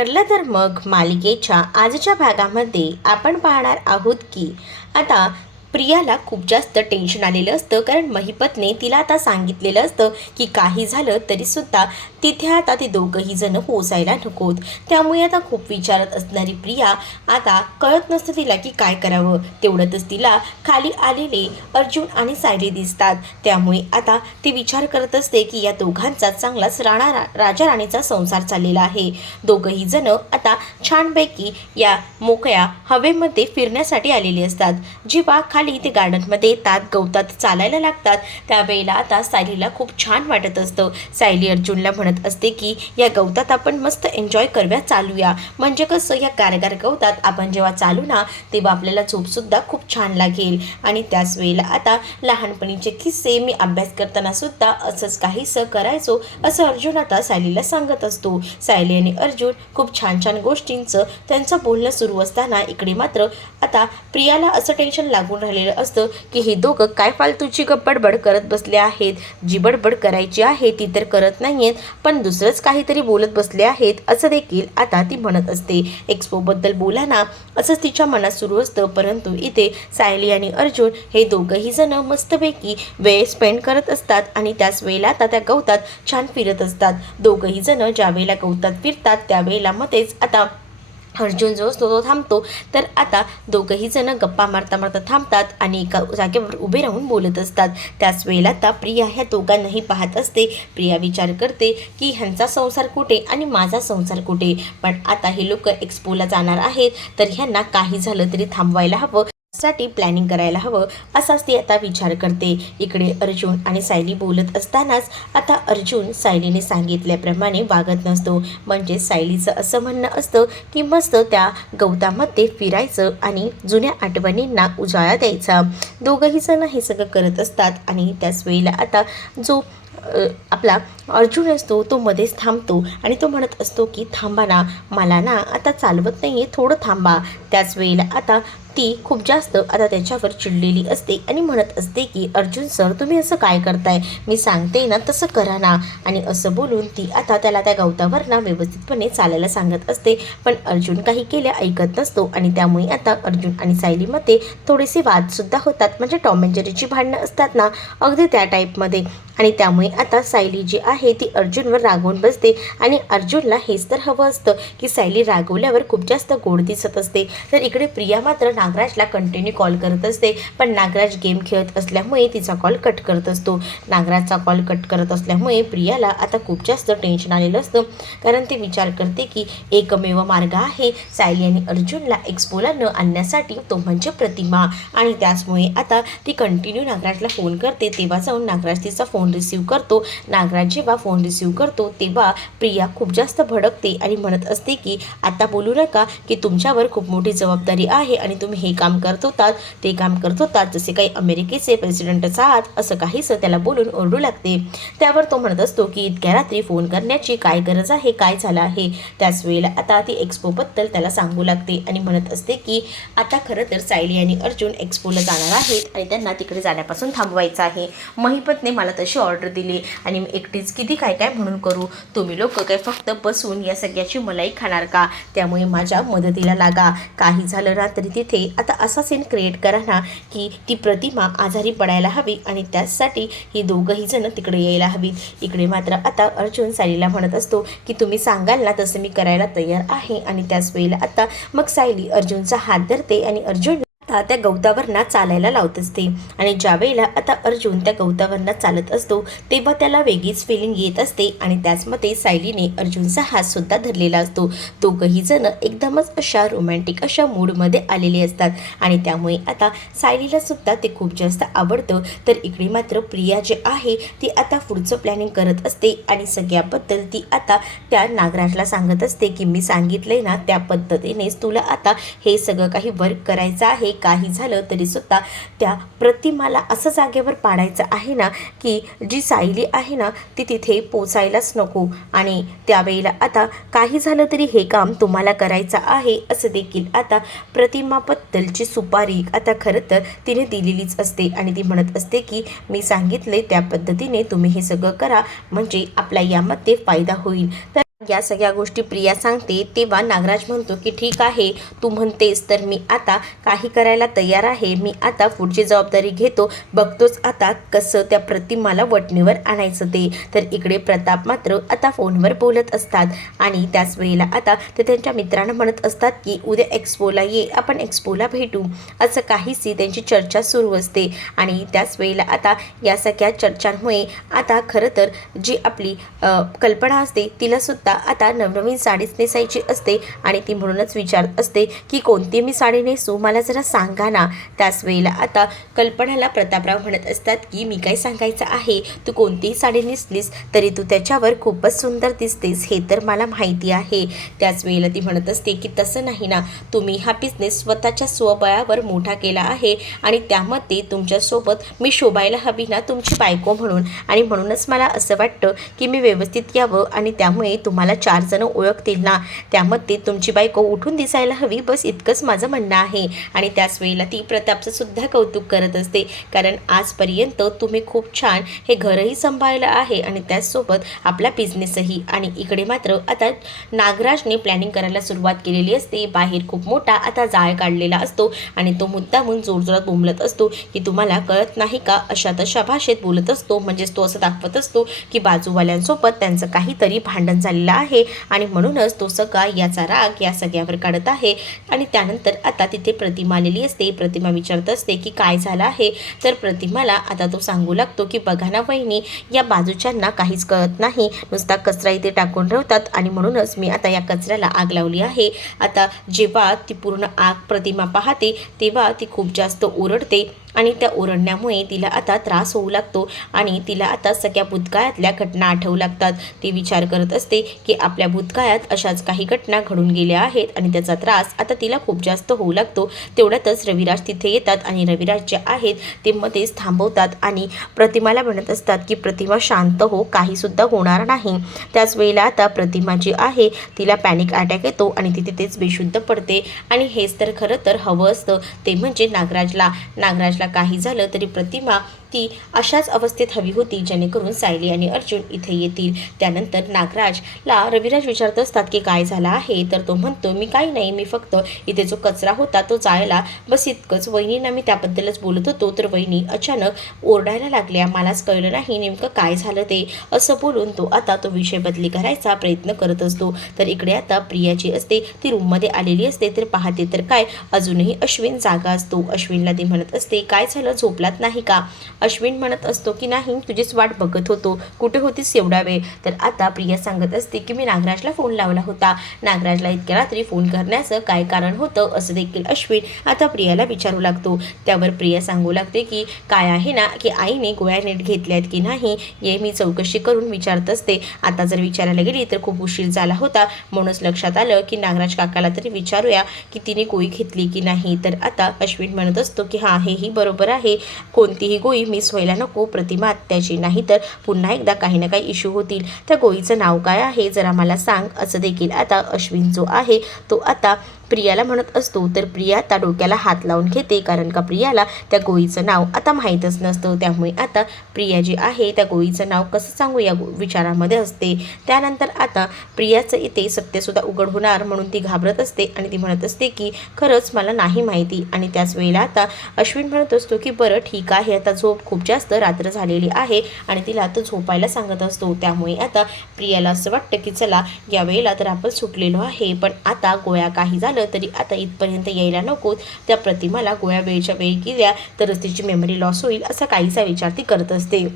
ठरलं तर मग मालिकेच्या आजच्या भागामध्ये आपण पाहणार आहोत की आता प्रियाला खूप जास्त टेन्शन आलेलं असतं. कारण महिपतने तिला आता सांगितलेलं असतं की काही झालं तरीसुद्धा तिथे आता ते दोघंही जण पोचायला नकोत त्यामुळे आता खूप विचारत असणारी प्रिया आता कळत नसतं तिला की काय करावं. तेवढ्यातच तिला खाली आलेले अर्जुन आणि सायली दिसतात. त्यामुळे आता ती विचार करत असते की या दोघांचा चांगलाच राणा राजा राणीचा संसार चाललेला आहे. दोघंही जण आता छानपैकी या मोकळ्या हवेमध्ये फिरण्यासाठी आलेले असतात. जेव्हा खाली ते गार्डनमध्ये येतात गवतात चालायला लागतात त्यावेळेला आता सायलीला खूप छान वाटत असतं. सायली अर्जुनला म्हणत असते की या गवतात आपण मस्त एन्जॉय करूया चालूया. म्हणजे कसं या गारगार गवतात आपण जेव्हा चालू ना तेव्हा आपल्याला झोपसुद्धा खूप छान लागेल. आणि त्याच वेळेला आता लहानपणीचे किस्से मी अभ्यास करताना सुद्धा असंच काहीसं करायचो असं अर्जुन आता सायलीला सांगत असतो. सायली आणि अर्जुन खूप छान छान गोष्टींचं त्यांचं बोलणं सुरू असताना इकडे मात्र आता प्रियाला असं टेन्शन लागून राहिलेलं असतं की हे दोघं काय फालतूची गप्पडबड करत बसले आहेत? जी बडबड करायची आहे ती तर करत नाही आहेत पण दुसरंच काहीतरी बोलत बसले आहेत असं देखील आता ती म्हणत असते. एक्सपोबद्दल बोला ना असंच तिच्या मनात सुरू असतं. परंतु इथे सायली आणि अर्जुन हे दोघंही जण मस्तपैकी वेळ स्पेंड करत असतात आणि त्याच वेळेला आता त्या गवतात छान फिरत असतात. दोघंही जण ज्या वेळेला गवतात फिरतात त्यावेळेला मध्येच आता अर्जुन जो असतो तो थांबतो. तर आता दोघंही जण गप्पा मारता मारता थांबतात आणि एका जागेवर उभे राहून बोलत असतात. त्याच वेळेला आता प्रिया ह्या दोघांनाही पाहत असते. प्रिया विचार करते की ह्यांचा संसार कुठे आणि माझा संसार कुठे? पण आता हे लोक एक्सपोला जाणार आहेत. तर ह्यांना काही झालं तरी थांबवायला हवं. साठी प्लॅनिंग करायला हवं असाच ती आता विचार करते. इकडे अर्जुन आणि सायली बोलत असतानाच आता अर्जुन सायलीने सांगितल्याप्रमाणे वागत नसतो. म्हणजे सायलीचं असं म्हणणं असतं की मस्त त्या गवतामध्ये फिरायचं आणि जुन्या आठवणींना उजाळा द्यायचा. दोघंही जण हे सगळं करत असतात आणि त्याच वेळेला आता जो आपला अर्जुन असतो तो मध्येच थांबतो आणि तो म्हणत असतो की थांबा ना मला ना आता चालवत नाही आहे थोडं थांबा. त्याच वेळेला आता ती खूप जास्त आता त्याच्यावर चिडलेली असते आणि म्हणत असते की अर्जुन सर तुम्ही असं काय करताय? मी सांगते ना तसं करा ना. आणि असं बोलून ती आता त्याला त्या गवतावर ना व्यवस्थितपणे चालायला सांगत असते. पण अर्जुन काही केल्या ऐकत नसतो आणि त्यामुळे आता अर्जुन आणि सायलीमध्ये थोडेसे वादसुद्धा होतात. म्हणजे टॉम अँड जेरीची भांडणं असतात ना अगदी त्या टाईपमध्ये आणि त्यामुळे आता सायली जी आहे ती अर्जुनवर रागवून बसते. आणि अर्जुनला हेच तर हवं असतं की सायली रागवल्यावर खूप जास्त गोड दिसत असते. तर इकडे प्रिया मात्र नागराजला कंटिन्यू कॉल करत असते. पण नागराज गेम खेळत असल्यामुळे तिचा कॉल कट करत असतो. नागराजचा कॉल कट करत असल्यामुळे प्रियाला आता खूप जास्त टेन्शन आलेलं असतं. कारण ते विचार करते की एकमेव मार्ग आहे. सायली आणि अर्जुनला एक्सपोला न आणण्यासाठी तो म्हणजे प्रतिमा. आणि त्याचमुळे आता ती कंटिन्यू नागराजला फोन करते. तेव्हा जाऊन नागराज तिचा फोन फोन रिसीव करतो नागराज जेव्हा फोन रिसीव करतो तेव्हा प्रिया खूप जास्त भडकते आणि म्हणत असते की आता बोलू नका की तुमच्यावर खूप मोठी जबाबदारी आहे आणि तुम्ही हे काम करत होतात ते काम करत होतात जसे काही अमेरिकेचे प्रेसिडेंटच आहात असं काहीसं त्याला बोलून ओरडू लागते. त्यावर तो म्हणत असतो की इतक्या रात्री फोन करण्याची काय गरज आहे काय झालं आहे? त्याच वेळेला आता ती एक्सपोबद्दल त्याला सांगू लागते आणि म्हणत असते की आता खरं तर सायली आणि अर्जुन एक्सपोला जाणार आहेत आणि त्यांना तिकडे जाण्यापासून थांबवायचं आहे. महिपतने मला तशी ऑर्डर दिली आणि मी एकटीच किती काय काय म्हणून करू? तुम्ही लोक काय फक्त बसून या सगळ्याची मलाई खाणार का? त्यामुळे माझ्या मदतीला लागा. काही झालं ना तरी तिथे आता असा सीन क्रिएट करा ना की ती प्रतिमा आजारी पडायला हवी आणि त्याचसाठी ही दोघंही जण तिकडे यायला हवीत इकडे मात्र आता अर्जुन सायलीला म्हणत असतो की तुम्ही सांगाल ना तसं मी करायला तयार आहे आणि त्याच वेळेला आता मग सायली अर्जुनचा हात धरते आणि अर्जुन आता त्या गवतावरना चालायला लावत असते. आणि ज्या वेळेला आता अर्जुन त्या गवतावरना चालत असतो तेव्हा त्याला वेगळीच फिलिंग येत असते आणि त्याचमध्ये सायलीने अर्जुनचा हात सुद्धा धरलेला असतो. दोघंही जण एकदमच अशा रोमॅन्टिक अशा मूडमध्ये आलेले असतात आणि त्यामुळे आता सायलीला सुद्धा ते खूप जास्त आवडतं. तर इकडे मात्र प्रिया जे आहे ती आता पुढचं प्लॅनिंग करत असते आणि सगळ्याबद्दल ती आता त्या नागराजला सांगत असते की मी सांगितलंय ना त्या पद्धतीनेच तुला आता हे सगळं काही वर्क करायचं आहे काही झालं तरी सुद्धा त्या प्रतिमाला असं जागेवर पाडायचं आहे ना की जी सायली आहे ना ती तिथे पोचायलाच नको. आणि त्यावेळेला आता काही झालं तरी हे काम तुम्हाला करायचं आहे असं देखील आता प्रतिमाबद्दलची सुपारी आता खरं तर तिने दिलेलीच असते. आणि ती म्हणत असते की मी सांगितले त्या पद्धतीने तुम्ही हे सगळं करा म्हणजे आपला यामध्ये फायदा होईल. तर या सगळ्या गोष्टी प्रिया सांगते तेव्हा नागराज म्हणतो की ठीक आहे तू म्हणतेस तर मी आता काही करायला तयार आहे. मी आता पुढची जबाबदारी घेतो. बघतोच आता कसं त्या प्रतिमाला वटणीवर आणायचं ते. तर इकडे प्रताप मात्र आता फोनवर बोलत असतात. आणि त्याच वेळेला आता ते त्यांच्या मित्रांना म्हणत असतात की उद्या एक्सपोला ये आपण एक्सपोला भेटू. असं काहीशी त्यांची चर्चा सुरू असते. आणि त्याच वेळेला आता या सगळ्या चर्चांमुळे आता खरं तर जी आपली कल्पना असते तिलासुद्धा आता नवनवीन साडीच नेसायची असते आणि ती म्हणूनच विचारत असते की कोणती मी साडी नेसू? मला जरा सांगा ना. त्याच वेळेला आता कल्पनाला प्रतापराव म्हणत असतात की मी काय सांगायचं आहे? तू कोणतीही साडी नेसलीस तरी तू त्याच्यावर खूपच सुंदर दिसतेस. हे तर मला माहिती आहे. त्याच वेळेला ती म्हणत असते की तसं नाही ना. तुम्ही हा बिझनेस स्वतःच्या स्वबळावर मोठा केला आहे आणि त्यामध्ये तुमच्यासोबत मी शोभायला हवी ना तुमची बायको म्हणून. आणि म्हणूनच मला असं वाटतं की मी व्यवस्थित यावं आणि त्यामुळे तुम्हाला चार जण ओळखतील ना. त्यामध्ये तुमची बायको उठून दिसायला हवी बस इतकंच माझं म्हणणं आहे. आणि त्याच वेळेला ती प्रतापचं सुद्धा कौतुक करत असते. कारण आजपर्यंत तुम्ही खूप छान हे घरही सांभाळलं आहे आणि त्याचसोबत आपला बिझनेसही आणि इकडे मात्र आता नागराजने प्लॅनिंग करायला सुरुवात केलेली असते. बाहेर खूप मोठा आता जाळ काढलेला असतो आणि तो मुद्दामून जोरजोरात बोंबलत असतो की तुम्हाला कळत नाही का? अशा तशा भाषेत बोलत असतो. म्हणजेच तो असं दाखवत असतो की बाजूवाल्यांसोबत त्यांचं काहीतरी भांडण झालेलं आहे आणि म्हणूनच तो सगळा याचा राग या सगळ्यावर काढत आहे. आणि त्यानंतर आता तिथे प्रतिमा आलेली असते. प्रतिमा विचारत असते की काय झालं आहे? तर प्रतिमाला आता तो सांगू लागतो की बघा ना वहिनी या बाजूच्यांना काहीच कळत नाही. नुसता कचरा इथे टाकून ठेवतात आणि म्हणूनच मी आता या कचऱ्याला आग लावली आहे. आता जेव्हा ती पूर्ण आग प्रतिमा पाहते तेव्हा ती खूप जास्त ओरडते. आणि त्या ओरडण्यामुळे तिला आता त्रास होऊ लागतो आणि तिला आता सगळ्या भूतकाळातल्या घटना आठवू लागतात. ती विचार करत असते की आपल्या भूतकाळात अशाच काही घटना घडून गेल्या आहेत आणि त्याचा त्रास आता तिला खूप जास्त होऊ लागतो. तेवढ्यातच रविराज तिथे येतात आणि रविराज जे आहेत ते मध्येच थांबवतात आणि प्रतिमाला म्हणत असतात की प्रतिमा शांत हो काहीसुद्धा होणार नाही. त्याच वेळेला आता प्रतिमा जी आहे तिला पॅनिक अटॅक येतो आणि ती तिथेच बेशुद्ध पडते. आणि हेच तर खरं तर हवं असतं ते म्हणजे नागराजला. नागराजला काही झालं तरी प्रतिमा ती अशाच अवस्थेत हवी होती जेणेकरून सायली आणि अर्जुन इथे येतील. त्यानंतर नागराजला रविराज विचारत असतात की काय झालं आहे? तर तो म्हणतो मी काही नाही मी फक्त इथे जो कचरा होता तो जायला बस इतकंच. वहिनींना मी त्याबद्दलच बोलत होतो तर वहिनी अचानक ओरडायला लागल्या मलाच कळलं नाही नेमकं काय झालं ते? असं बोलून तो आता तो विषय बदली करायचा प्रयत्न करत असतो. तर इकडे आता प्रिया जी असते ती रूममध्ये आलेली असते तर पाहते तर काय? अजूनही अश्विन जागा असतो. अश्विनला ती म्हणत असते काय झालं? झोपलात नाही का? अश्विन म्हणत असतो की नाही तुझीच वाट बघत होतो. कुठे होतीस एवढा वेळ? तर आता प्रिया सांगत असते की मी नागराजला फोन लावला होता. नागराजला इतक्या रात्री फोन करण्याचं काय कारण होतं असं देखील अश्विन आता प्रियाला विचारू लागतो. त्यावर प्रिया सांगू लागते की काय आहे ना की आईने गोळ्या नीट घेतल्यात की नाही हे मी चौकशी करून विचारत असते. आता जर विचारायला गेली तर खूप उशीर झाला होता. म्हणूनच लक्षात आलं की नागराज काकाला तरी विचारूया की तिने गोळी घेतली की नाही. तर आता अश्विन म्हणत असतो की हां हेही बरोबर आहे. कोणतीही गोळी मिस व्हायला नको प्रतिमा आत्याची नाही तर पुन्हा एकदा काही ना काही इश्यू होतील. त्या गोळीचं नाव काय आहे? जरा मला सांग. असं देखील आता अश्विन जो आहे तो आता प्रियाला म्हणत असतो तर प्रिया आता डोक्याला हात लावून घेते कारण का प्रियाला त्या गोळीचं नाव आता माहीतच नसतं. त्यामुळे आता प्रिया जी आहे त्या गोळीचं नाव कसं सांगू या गो- विचारामध्ये असते. त्यानंतर आता प्रियाचं इथे सत्यसुद्धा उघड होणार म्हणून ती घाबरत असते आणि ती म्हणत असते की खरंच मला नाही माहिती. आणि त्याच वेळेला आता अश्विन म्हणत असतो की बरं ठीक आहे आता झोप खूप जास्त रात्र झालेली आहे. आणि तिला आता झोपायला सांगत असतो. त्यामुळे आता प्रियाला असं वाटतं की चला या वेळेला तर आपण सुटलेलो आहे पण आता गोळ्या काही झालं तरी आता इथपर्यंत यायला नको त्या प्रतिमाला गोळ्या वेळच्या वेळी गेल्या तरच तिची मेमरी लॉस होईल असा काहीसा विचार ती करत असते.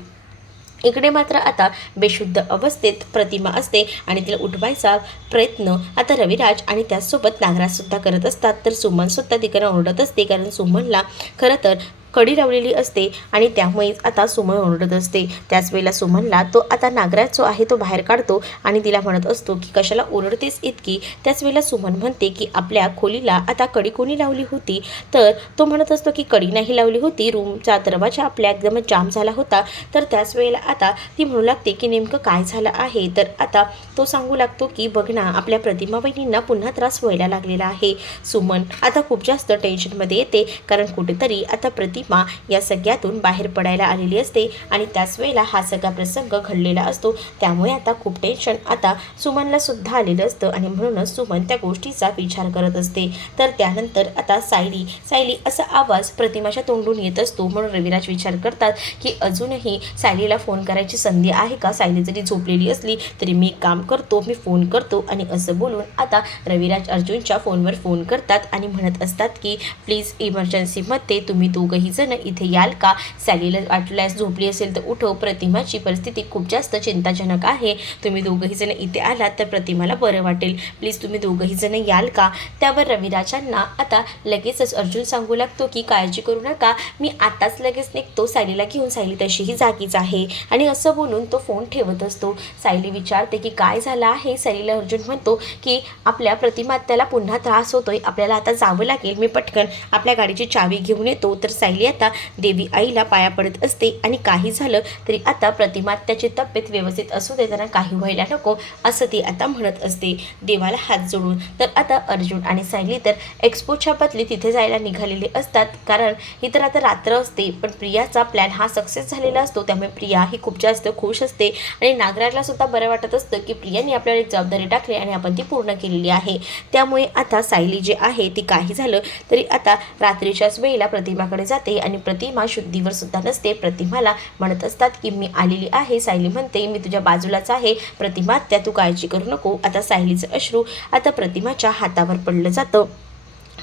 इकडे मात्र आता बेशुद्ध अवस्थेत प्रतिमा असते आणि तिला उठवायचा प्रयत्न आता रविराज आणि त्याचसोबत नागराजसुद्धा करत असतात. तर सुमनसुद्धा तिकडे ओरडत असते कारण सुमनला खरं तर कडी लावलेली असते आणि त्यामुळेच आता सुमन ओरडत असते. त्याच वेळेला सुमनला तो आता नागराज जो आहे तो बाहेर काढतो आणि तिला म्हणत असतो की कशाला ओरडतेस इतकी? त्याच वेळेला सुमन म्हणते की आपल्या खोलीला आता कडी कोणी लावली होती? तर तो म्हणत असतो की कडी नाही लावली होती. रूमचा दरवाजा आपल्या एकदमच जाम झाला होता. तर त्याच वेळेला आता ती म्हणू लागते की नेमकं काय झालं आहे? तर आता तो सांगू लागतो की बघ ना आपल्या प्रतिमा बहिणींना पुन्हा त्रास व्हायला लागलेला आहे. सुमन आता खूप जास्त टेन्शनमध्ये येते कारण कुठेतरी आता प्रतिमा प्रतिमा या सगळ्यातून बाहेर पडायला आलेली असते आणि त्याच वेळेला हा सगळा प्रसंग घडलेला असतो. त्यामुळे आता खूप टेन्शन आता सुमनला सुद्धा आलेलं असतं आणि म्हणूनच सुमन त्या गोष्टीचा विचार करत असते. तर त्यानंतर आता सायली सायली असा आवाज प्रतिमाच्या तोंडून येत असतो. म्हणून रविराज विचार करतात की अजूनही सायलीला फोन करायची संधी आहे का? सायली जरी झोपलेली असली तरी मी काम करतो मी फोन करतो आणि असं बोलून आता रविराज अर्जुनच्या फोनवर फोन करतात आणि म्हणत असतात की प्लीज इमर्जन्सीमध्ये तुम्ही दोघंही जण इथे याल का? सॅलीला वाटल्यास झोपली असेल तर उठव. प्रतिमाची परिस्थिती खूप जास्त चिंताजनक आहे. तुम्ही दोघंही जण इथे आलात तर प्रतिमाला बरं वाटेल. प्लीज तुम्ही दोघंही जण याल का? त्यावर रविराजांना आता लगेचच अर्जुन सांगू लागतो की काळजी करू नका. मी आताच लगेच निघतो. सायलीला घेऊन सायली तशीही जागीच आहे. आणि असं बोलून तो फोन ठेवत असतो. सायली विचारते की काय झालं आहे? सायलीला अर्जुन म्हणतो की आपल्या प्रतिमात्याला पुन्हा त्रास होतोय. आपल्याला आता जावं लागेल. मी पटकन आपल्या गाडीची चावी घेऊन येतो. तर सायली आता देवी आईला पाया पडत असते आणि काही झालं तरी आता प्रतिमात्याची तब्येत व्यवस्थित असू दे त्यांना काही व्हायला नको असं ती आता म्हणत असते. देवाला हात जोडून. तर आता अर्जुन आणि सायली तर एक्सपोच्या बदली तिथे जायला निघालेले असतात. कारण ही तर आता रात्र असते पण प्रियाचा प्लॅन हा सक्सेस झालेला असतो. त्यामुळे प्रिया ही खूप जास्त खुश असते. आणि नागराजला सुद्धा बरं वाटत असतं की प्रियाने आपल्याला एक जबाबदारी टाकली आणि आपण ती पूर्ण केलेली आहे. त्यामुळे आता सायली जे आहे ती काही झालं तरी आता रात्रीच्याच वेळेला प्रतिमाकडे जाते. आणि प्रतिमा शुद्धीवर सुद्धा नसते. प्रतिमाला म्हणत असतात की मी आलेली आहे. सायली म्हणते मी तुझ्या बाजूलाच आहे. प्रतिमा त्या तू काळजी करू नको. आता सायलीचं अश्रू आता प्रतिमाच्या हातावर पडलं जातं.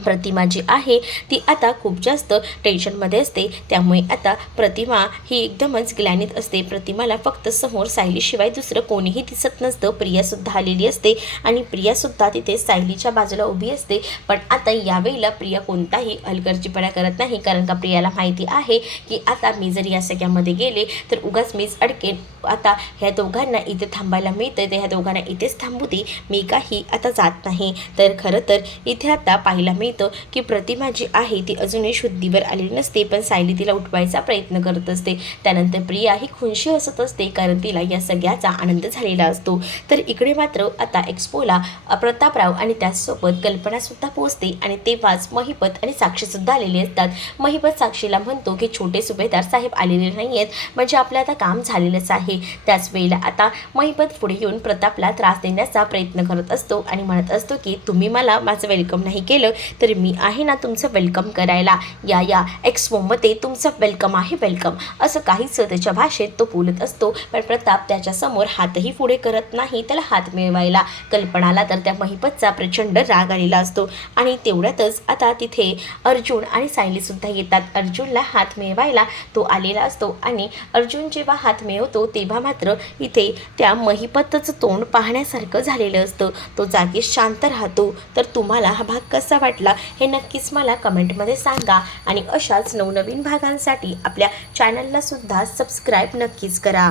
प्रतिमा जी आहे ती आता खूप जास्त टेन्शनमध्ये असते. त्यामुळे आता प्रतिमा ही एकदमच ग्लॅनीत असते. प्रतिमाला फक्त समोर सायलीशिवाय दुसरं कोणीही दिसत नसतं. प्रियासुद्धा आलेली असते आणि प्रियासुद्धा तिथे सायलीच्या बाजूला उभी असते. पण आता यावेळेला प्रिया कोणताही हलगर्जीपणा करत नाही. कारण का प्रियाला माहिती आहे की आता मी जर या सगळ्यामध्ये गेले तर उगाच मीच अडकेन. आता ह्या दोघांना इथे थांबायला मिळतं तर ह्या दोघांना इथेच थांबू दे. मी काही आता जात नाही. तर खरं तर इथे आता पाहायला मिळतं की प्रतिमा जी आहे ती अजूनही शुद्धीवर आलेली नसते पण सायली तिला उठवायचा प्रयत्न करत असते. त्यानंतर प्रिया ही खुनशी असत असते कारण तिला या सगळ्याचा आनंद झालेला असतो. तर इकडे मात्र आता एक्सपोला प्रतापराव आणि त्याचसोबत कल्पनासुद्धा पोहोचते आणि तेव्हाच महिपत आणि साक्षीसुद्धा आलेले असतात. महिपत साक्षीला म्हणतो की छोटे सुभेदार साहेब आलेले नाही आहेत म्हणजे आपलं आता काम झालेलंच आहे. त्याच वेळेला आता महिपत पुढे येऊन प्रतापला त्रास देण्याचा प्रयत्न करत असतो आणि म्हणत असतो की तुम्ही मला माझं वेलकम नाही केलं तर मी आहे ना तुमचं वेलकम करायला. या या एक्सपोमध्ये तुमचं वेलकम आहे वेलकम असं काहीच त्याच्या भाषेत तो बोलत असतो. पण प्रताप त्याच्यासमोर हातही पुढे करत नाही त्याला हात मिळवायला. कल्पनाला तर त्या महिपतचा प्रचंड राग आलेला असतो. आणि तेवढ्यातच आता तिथे अर्जुन आणि सायलीसुद्धा येतात. अर्जुनला हात मिळवायला तो आलेला असतो. आणि अर्जुन जेव्हा हात मिळवतो तेव्हा मात्र इथे त्या महिपतचं तोंड पाहण्यासारखं झालेलं असतं. तो जागी शांत राहतो. तर तुम्हाला हा भाग कसा वाटला हे नक्कीच मला कमेंटमध्ये सांगा. आणि अशाच नवनवीन भागांसाठी आपल्या चॅनलला सुद्धा सबस्क्राईब नक्कीच करा.